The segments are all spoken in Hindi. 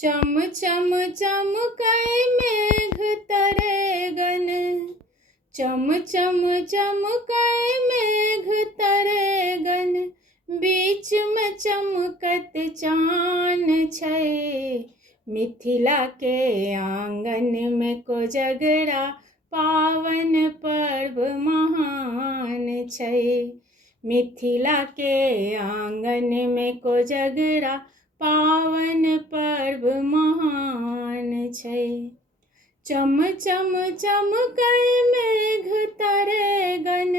चम चम चमकै मेघ तरे गन, चम चम चमकै मेघ तरे गन, बीच में चमकत चान छै। मिथिला के आंगन में कोजगरा पावन पर्व महान छै। मिथिला के आंगन में कोजगरा पावन पर्व महान छै। चम चम चमकै मेघ तरे गन,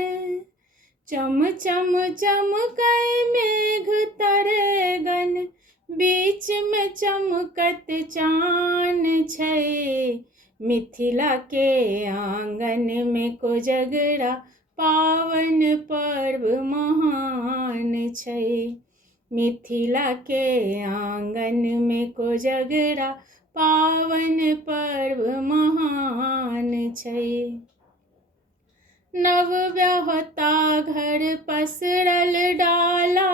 चम चम चमकै मेघ तरे गन, बीच में चमकत चान छै। मिथिला के आंगन में कोजगरा पावन पर्व महान छै। मिथिला के आंगन में कोजगरा पावन पर्व महान छै। नव ब्याहता घर पसरल डाला,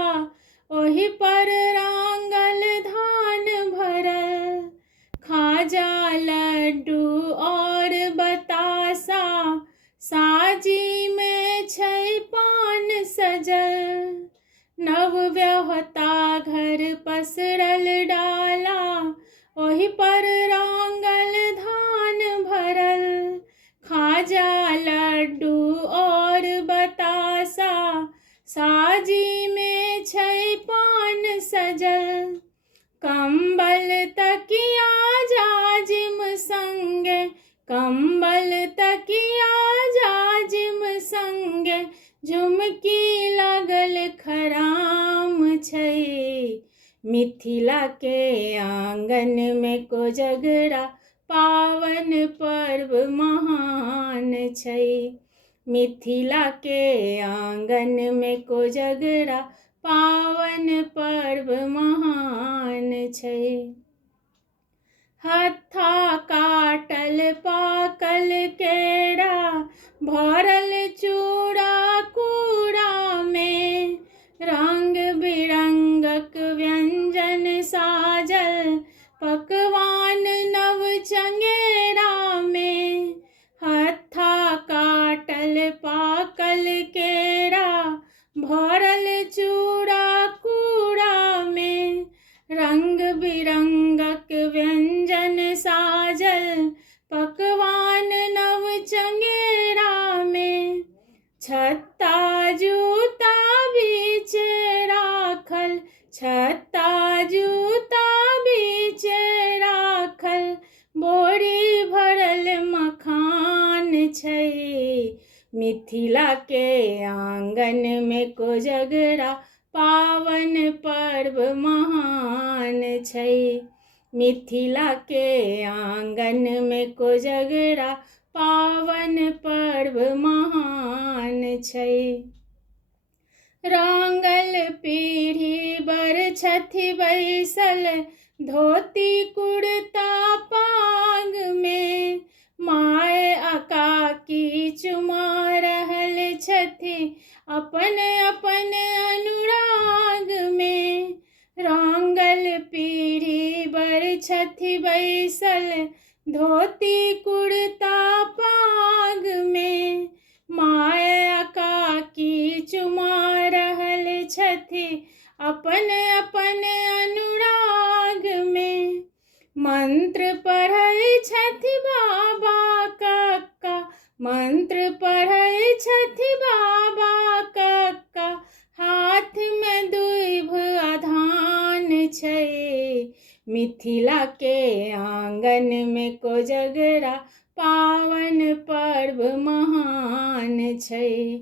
ओहि पर रांगल धान भरल, खाजा लड्डू और बतासा, साजी में छै पान सजल। नव ब्याहता घर पसरल डाला, ओहि पर रांगल धान भरल, खाजा लड्डू और बतासा, साजी में छै पान सजल। कंबल तकिया जाजिम संगे, कंबल तकिया जाजिम संगे, झुमकी लागल खराम छै। मिथिला के आंगन में कोजगरा पावन पर्व महान छै। मिथिला के आंगन में कोजगरा पावन पर्व महान छै। हत्था काटल पाकल केरा, भरल चूड़ा कूड़ा में, रंग बिरंगक व्यंजन साजल, पकवान नव चंगेरा में। हत्था काटल पाकल केरा, भरल चूड़ा कूड़ा में, रंग बिरंगक व्यंजन साजल, पकवान नव चंगेरा में। छत्ता जूता बीचे राखल, छत्ता जूता बीचे राखल, बोरी भरल मखान छै। मिथिला के आंगन में कोजगरा पावन पर्व महान छै। मिथिला के आंगन में कोजगरा पावन पर्व महान छै। रांगल पीढ़ी बर छथि बैसल, धोती कुर्ता पाग में, माय अकाकी चुमा रहल छथि अपन अपन अनुराग में। रांगल पीढ़ी बर छथि बैसल, धोती कुर्ता पाग में, माय अकाकी चुमा रहल छथि अपन अपन अनुराग में। मंत्र पढ़ै छथि बाबा कक्का, मंत्र पढ़ै छथि बाबा कक्का, हाथ में दूइभ अधान छै। मिथिला के आंगन में कोजगरा पावन पर्व महान छै।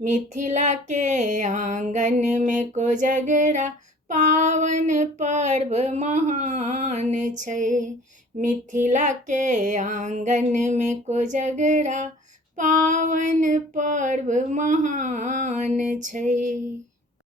मिथिला के आंगन में कोजगरा पावन पर्व महान छै। मिथिला के आंगन में कोजगरा पावन पर्व महान छै।